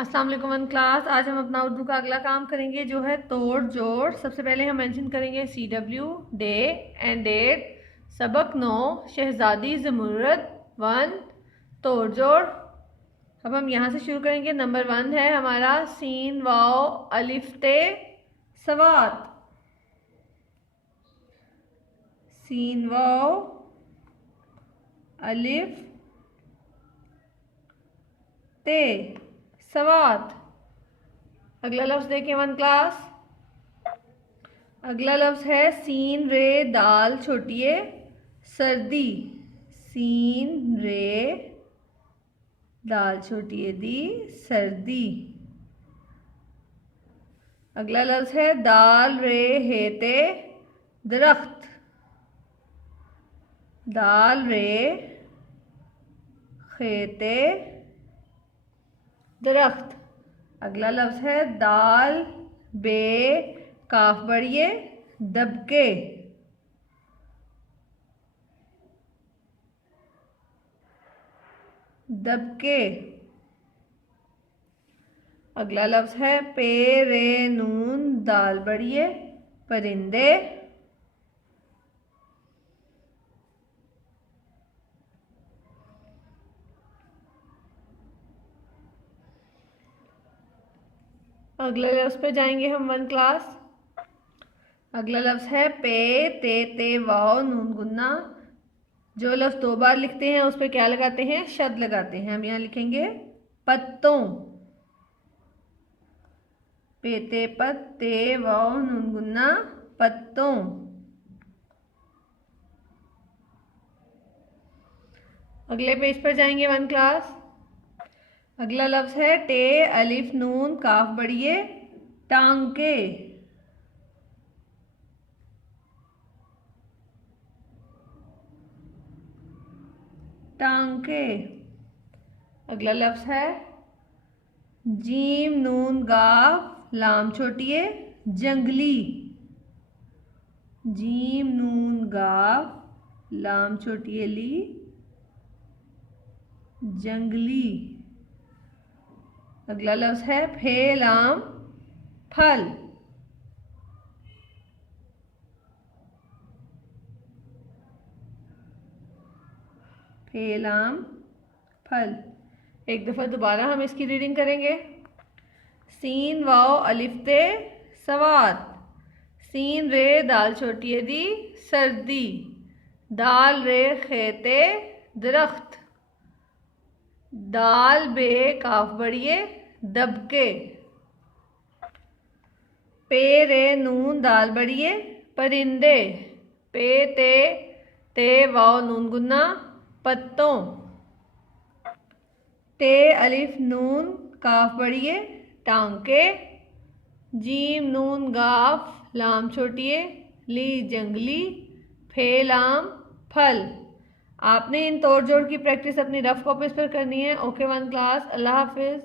अस्सलाम वालेकुम one class. आज हम अपना उर्दू का अगला काम करेंगे जो है तोड़ जोड़। सबसे पहले हम मेंशन करेंगे CW डे एंड डेट, सबक 9 शहजादी ज़मुरद 1 तोड़ जोड़। अब हम यहाँ से शुरू करेंगे। नंबर 1 है हमारा सीन वाओ अलिफ ते सवात। सीन वाओ अलिफ ते सवात। अगला लफ्ज देखें वन क्लास। अगला लफ्ज है सीन रे दाल छोटिए सर्दी। सीन रे दाल छोटिए दी सर्दी। अगला लफ्ज है दाल रे हेते दरख्त। दाल रे खेते दरख्त। अगला लफ्ज है दाल बे काफ बढ़िए दबके। दबके। अगला लफ्ज है पे रे नून दाल बढ़िए परिंदे। अगला लफ्ज पे जाएंगे हम वन क्लास। अगला लफ्ज है पे ते वाओ नून गुन्ना। जो लफ्ज दो बार लिखते हैं उस पर क्या लगाते हैं? शद लगाते हैं। हम यहाँ लिखेंगे पत्तों। पेते पत्ते वाओ नून गुन्ना पत्तों। अगले पेज पर जाएंगे वन क्लास। अगला लफ्ज है टे अलिफ नून काफ बढ़िए टांके। टांके। अगला लफ्ज है जीम नून गाफ लाम छोटिए जंगली। जीम नून गाफ लाम छोटिए ली जंगली। अगला लफ्ज है फे लाम फल। फे लाम फल। एक दफ़ा दोबारा हम इसकी रीडिंग करेंगे। सीन वाओ अलिफ ते सवात। सीन रे दाल छोटी दी सर्दी। दाल रे खेते दरख्त। दाल बे काफ बढ़िए दबके। पे रे नून दाल बढ़िए परिंदे। पे ते वाओ नून गुन्ना पत्तों। ते अलिफ नून काफ बढ़िए टांके। जीम नून गाफ लाम छोटिए ली जंगली फे लाम फल। आपने इन तोड़ जोड़ की प्रैक्टिस अपनी रफ कॉपीज पर करनी है। ओके वन क्लास, अल्लाह हाफिज।